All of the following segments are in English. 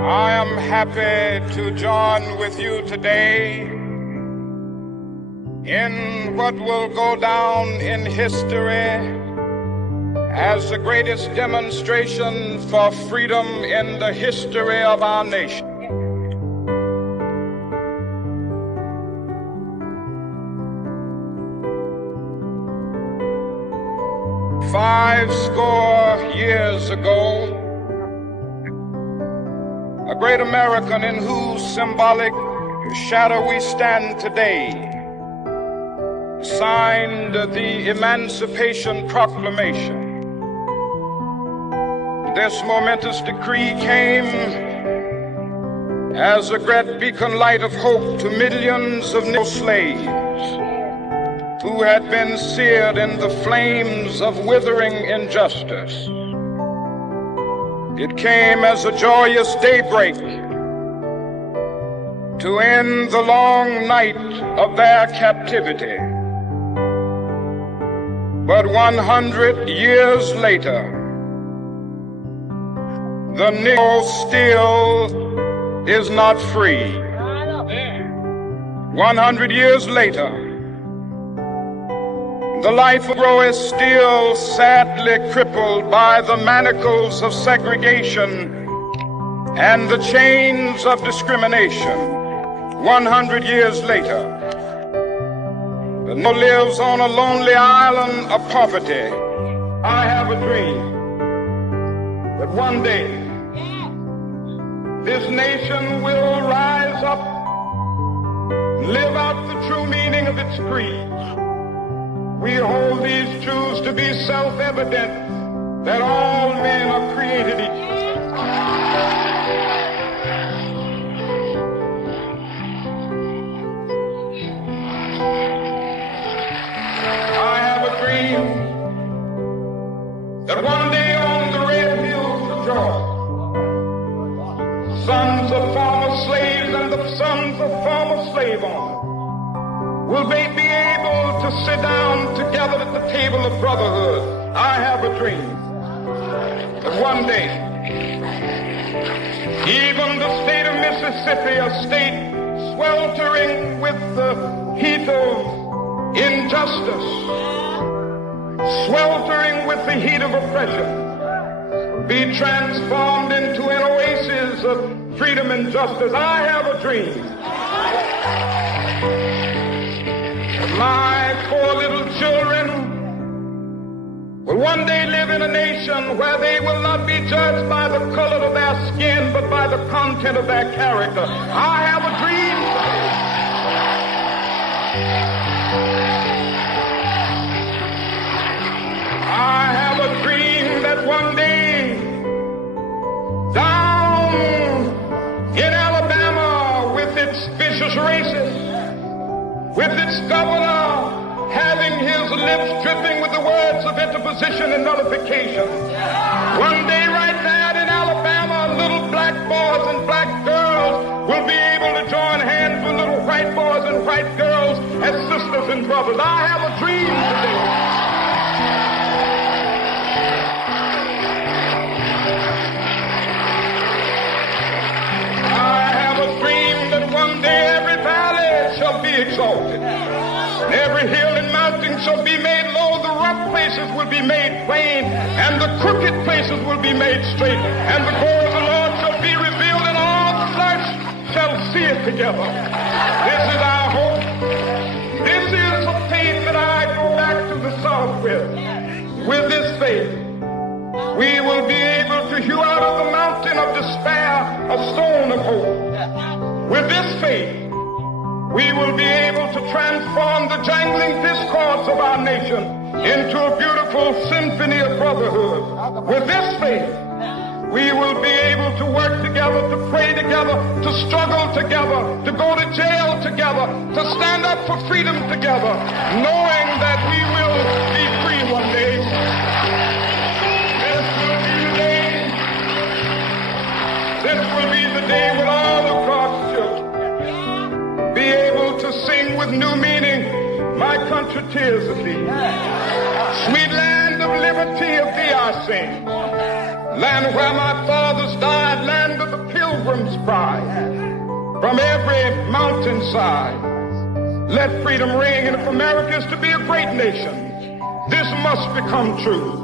I am happy to join with you today in what will go down in history as the greatest demonstration for freedom in the history of our nation. Five score years ago, a great American in whose symbolic shadow we stand today signed the Emancipation Proclamation. This momentous decree came as a great beacon light of hope to millions of Negro slaves who had been seared in the flames of withering injustice. It came as a joyous daybreak to end the long night of their captivity. But 100 years later, the Negro still is not free. 100 years later, the life of Negro is still sadly crippled by the manacles of segregation and the chains of discrimination. 100 years later, the Negro lives on a lonely island of poverty. I have a dream that one day this nation will rise up, live out the true meaning of its creed. We hold these truths to be self-evident, that all men are created equal. I have a dream that one day on the red hills of Georgia, sons of former slaves and the sons of former slave owners will they be able to sit down together at the table of brotherhood. I have a dream that one day, even the state of Mississippi, a state sweltering with the heat of injustice, sweltering with the heat of oppression, be transformed into an oasis of freedom and justice. I have a dream. My poor little children will one day live in a nation where they will not be judged by the color of their skin, but by the content of their character. I have a dream. I have a dream that one day, down in Alabama, with its vicious racists, with its governor having his lips dripping with the words of interposition and nullification. One day right there in Alabama, little black boys and black girls will be able to join hands with little white boys and white girls as sisters and brothers. I have a dream today. Exalted. And every hill and mountain shall be made low, the rough places will be made plain, and the crooked places will be made straight, and the glory of the Lord shall be revealed, and all flesh shall see it together. This is our hope. This is the faith that I go back to the South with. With this faith, we will be able to hew out of the mountain of despair a stone of hope. With this faith, we will be able to transform the jangling discords of our nation into a beautiful symphony of brotherhood. With this faith, we will be able to work together, to pray together, to struggle together, to go to jail together, to stand up for freedom together, knowing that we will be free one day. This will be the day when all of God's children be able to sing with new meaning, my country tears of thee. Sweet land of liberty, of thee I sing. Land where my fathers died, land of the pilgrim cry from every mountainside. Let freedom ring, and if America is to be a great nation, this must become true.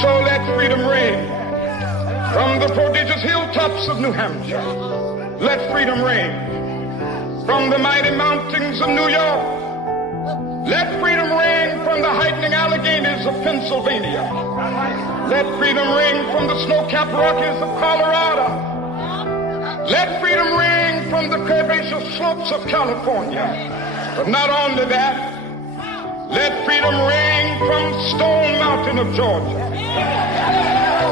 So let freedom ring from the prodigious hilltops of New Hampshire. Let freedom ring from the mighty mountains of New York. Let freedom ring from the heightening Alleghenies of Pennsylvania. Let freedom ring from the snow-capped Rockies of Colorado. Let freedom ring from the curvaceous slopes of California. But not only that, let freedom ring from Stone Mountain of Georgia.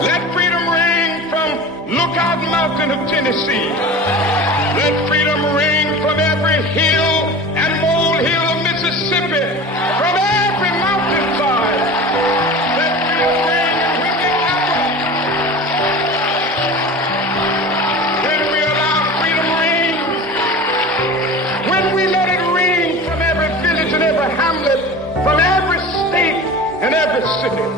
Let freedom ring from Lookout Mountain of Tennessee. Let freedom ring from every hill and molehill of Mississippi, from every mountainside. Let freedom ring in Whitney Capital. When we allow freedom ring, when we let it ring from every village and every hamlet, from every state and every city,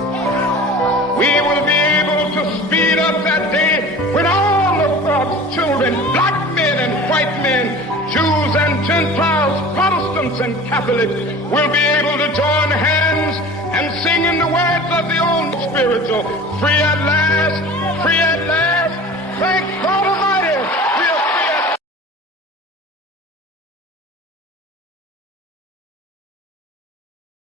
we will be able to speed up that day when all of God's children, black men and white men, Jews and Gentiles, Protestants and Catholics, will be able to join hands and sing in the words of the old spiritual, free at last,